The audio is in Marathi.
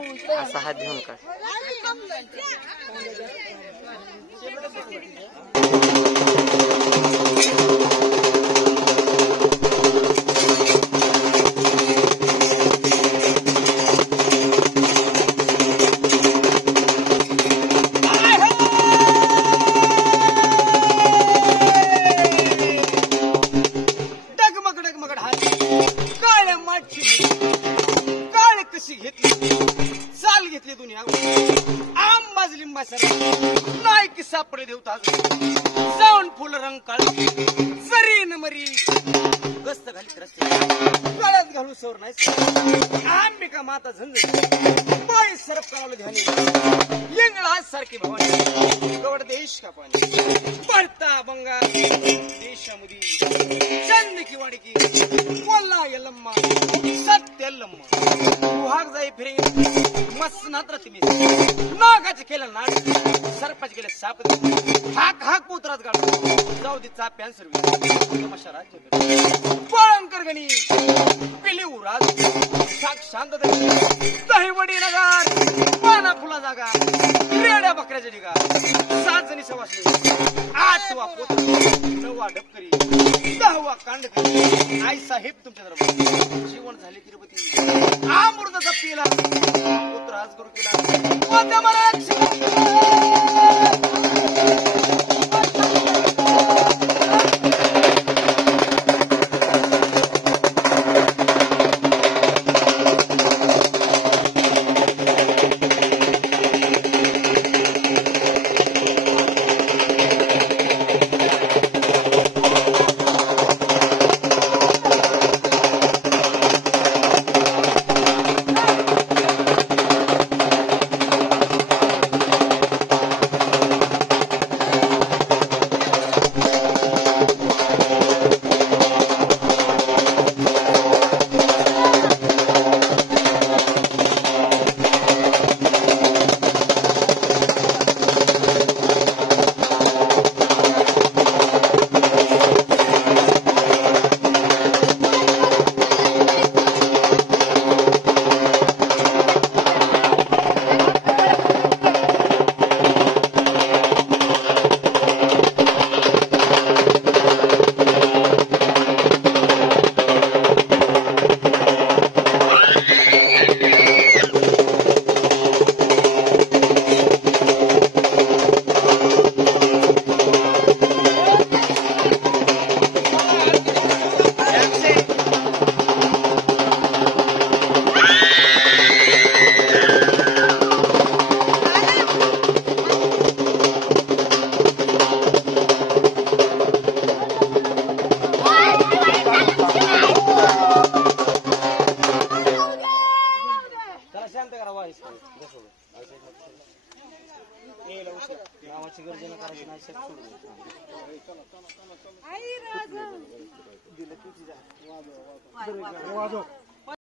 असा हात घेऊन काढ. चाल घेतली दुनिया आंबाज लिंबासर नाही की सापडे देवता जाऊन फुल रंग काळ सरी न मरी गस्त घालीत रस्ते गळ्यात घालू सवर नाही आंबिका माता झंझ बाई सरप काढवलं ध्यानी येंगळा सारखी भवानी गवड देश का पाणी पडता बंगाल देशामुदी चंद की वाडकी कोल्ला यल्लम्मा सत्यल्लम्मा भाग जाई फिरे मस्त नात्र तुम्ही नागाचे केलं नाट सरपंच गेले साप हाक हाक पुत्रात गाडू जाऊ दे चाप्यान सर्वी तमाशा राज्य पळंकर गणी पिली उराज साक शांत दहीवडी नगर पाना फुला जागा रेड्या बकऱ्याच्या डिगा 7 जणी सवासणी 8वा पोत्र 9वा डबकरी 10वा कांडकरी आई साहेब तुमच्या दरबार जीवन झाले तिरुपती अमृताचा पिला पुत्र आज गुरु केला